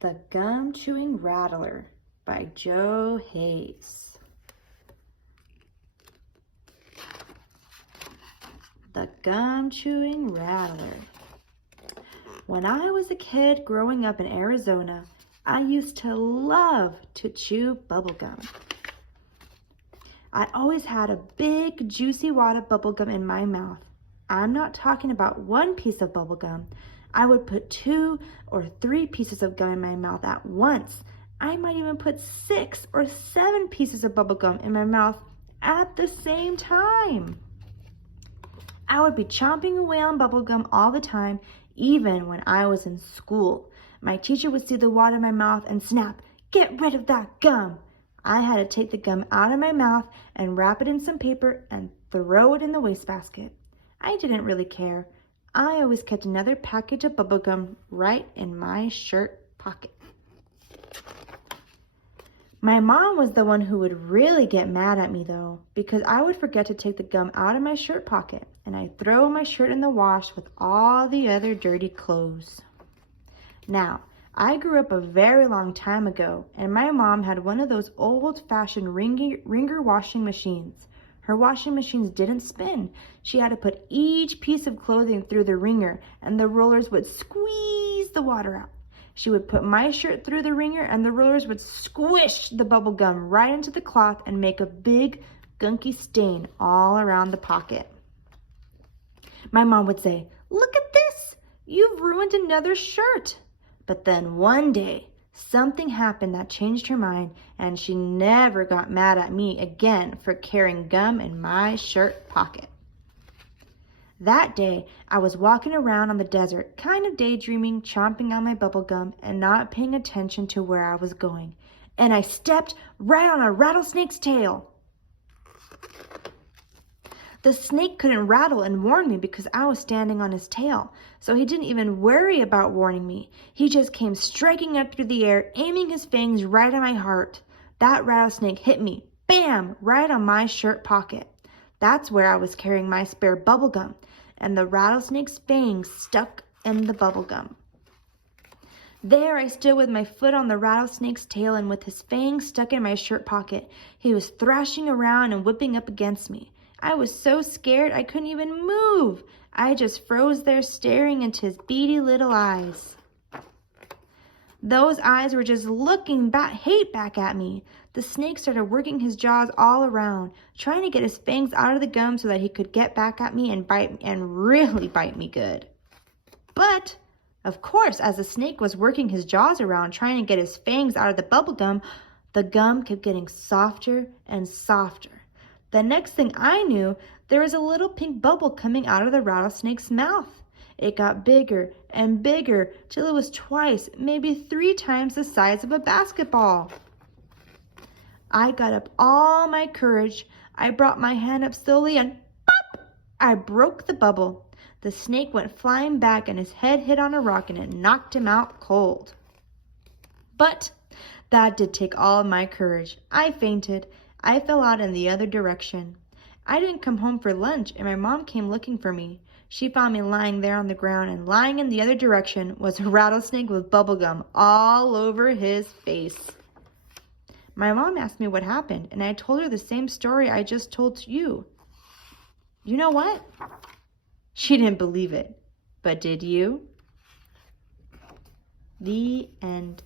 The Gum Chewing Rattler by Joe Hayes. The Gum Chewing Rattler. When I was a kid growing up in Arizona, I used to love to chew bubblegum. I always had a big, juicy wad of bubblegum in my mouth. I'm not talking about one piece of bubblegum. I would put 2 or 3 pieces of gum in my mouth at once. I might even put 6 or 7 pieces of bubblegum in my mouth at the same time. I would be chomping away on bubblegum all the time, even when I was in school. My teacher would see the wad in my mouth and snap, "Get rid of that gum!" I had to take the gum out of my mouth and wrap it in some paper and throw it in the wastebasket. I didn't really care. I always kept another package of bubblegum right in my shirt pocket. My mom was the one who would really get mad at me though, because I would forget to take the gum out of my shirt pocket and I'd throw my shirt in the wash with all the other dirty clothes. Now, I grew up a very long time ago and my mom had one of those old-fashioned wringer washing machines. Her washing machines didn't spin. She had to put each piece of clothing through the wringer and the rollers would squeeze the water out. She would put my shirt through the wringer and the rollers would squish the bubble gum right into the cloth and make a big, gunky stain all around the pocket. My mom would say, "Look at this! You've ruined another shirt." But then one day, something happened that changed her mind and she never got mad at me again for carrying gum in my shirt pocket. That day, I was walking around on the desert, kind of daydreaming, chomping on my bubble gum and not paying attention to where I was going. And I stepped right on a rattlesnake's tail. The snake couldn't rattle and warn me because I was standing on his tail, so he didn't even worry about warning me. He just came striking up through the air, aiming his fangs right at my heart. That rattlesnake hit me, bam, right on my shirt pocket. That's where I was carrying my spare bubblegum, and the rattlesnake's fangs stuck in the bubblegum. There I stood with my foot on the rattlesnake's tail and with his fangs stuck in my shirt pocket. He was thrashing around and whipping up against me. I was so scared I couldn't even move. I just froze there staring into his beady little eyes. Those eyes were just looking hate back at me. The snake started working his jaws all around, trying to get his fangs out of the gum so that he could get back at me and really bite me good. But, of course, as the snake was working his jaws around, trying to get his fangs out of the gum kept getting softer and softer. The next thing I knew, there was a little pink bubble coming out of the rattlesnake's mouth. It got bigger and bigger till it was twice, maybe 3 times the size of a basketball. I got up all my courage. I brought my hand up slowly and pop! I broke the bubble. The snake went flying back and his head hit on a rock and it knocked him out cold. But that did take all of my courage. I fainted. I fell out in the other direction. I didn't come home for lunch and my mom came looking for me. She found me lying there on the ground and lying in the other direction was a rattlesnake with bubblegum all over his face. My mom asked me what happened and I told her the same story I just told to you. You know what? She didn't believe it. But did you? The end.